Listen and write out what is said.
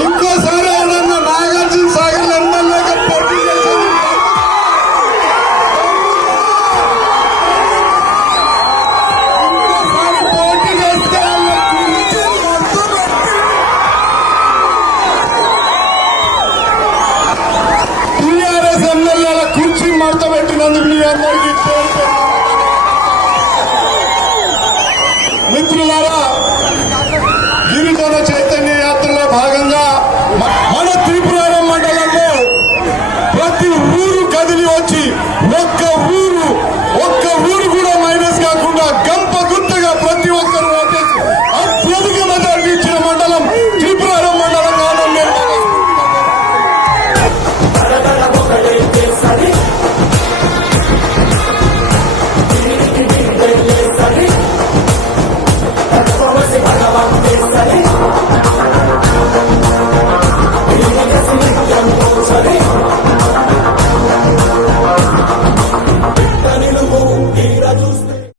ఇంకోసారి ఎవరన్నా నాగార్జున సాగర్ ఎమ్మెల్యేగా పోటీ చేసేది ఇంకోసారి పోటీ చేస్తే టీఆర్ఎస్ ఎమ్మెల్యేల కుర్చీ మడత పెట్టినందుకు మీ అందరికీ మిత్రులారా, గిరిజన చైతన్య యాత్రలో భాగంగా మన త్రిపురారం మండలంలో ప్రతి ఊరు కదిలి వచ్చి ఒక్క ఊరు కూడా మైనస్ కాకుండా గంప గుంతగా ప్రతి ఒక్కరు ఓటేసి అత్యధిక మెజారిటీ ఇచ్చిన మండలం త్రిపురారం మండలం కావడం నేను Vamos,